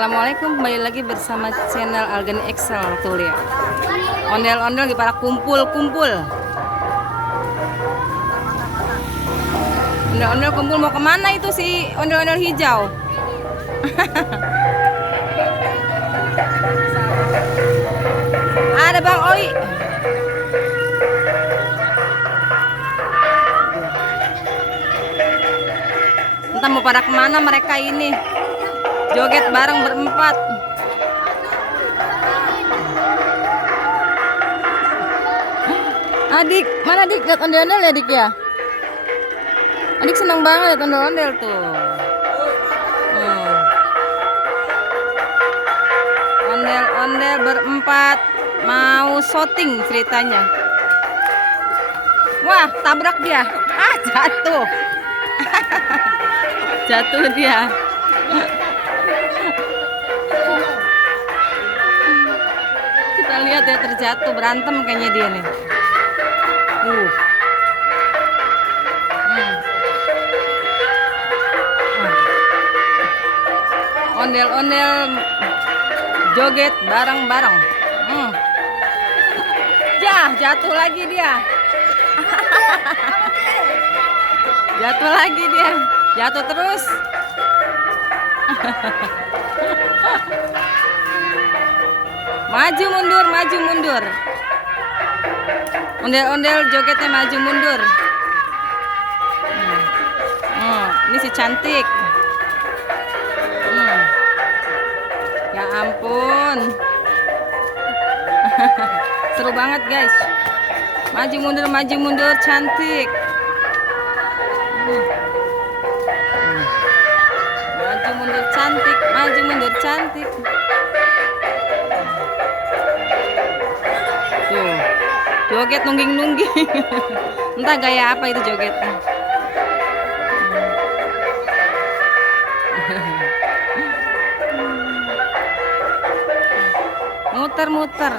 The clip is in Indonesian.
Assalamualaikum, kembali lagi bersama channel Algani Excel. Tuh lihat, ondel-ondel lagi pada kumpul-kumpul. Ondel-ondel kumpul mau kemana itu si ondel-ondel hijau? Ada Bang Oi. Entah mau pada kemana mereka ini. Joget bareng berempat. Adik, mana Adik? Lihat ondel-ondel ya, Adik ya? Adik senang banget lihat ondel-ondel tuh. Ondel-ondel berempat mau syuting ceritanya. Wah, tabrak dia. Ah, jatuh. Jatuh dia. Kita lihat ya, terjatuh, berantem kayaknya dia nih. Ondel-ondel joget bareng-bareng. Jatuh lagi dia. Jatuh lagi dia. Jatuh terus. Maju mundur, maju mundur. Ondel-ondel jogetnya maju mundur. Ini si cantik. Ya ampun. Seru banget guys. Maju mundur cantik. Maju mundur cantik, maju mundur cantik. Tuh, joget nungging-nungging. Entah gaya apa itu jogetnya. Muter-muter.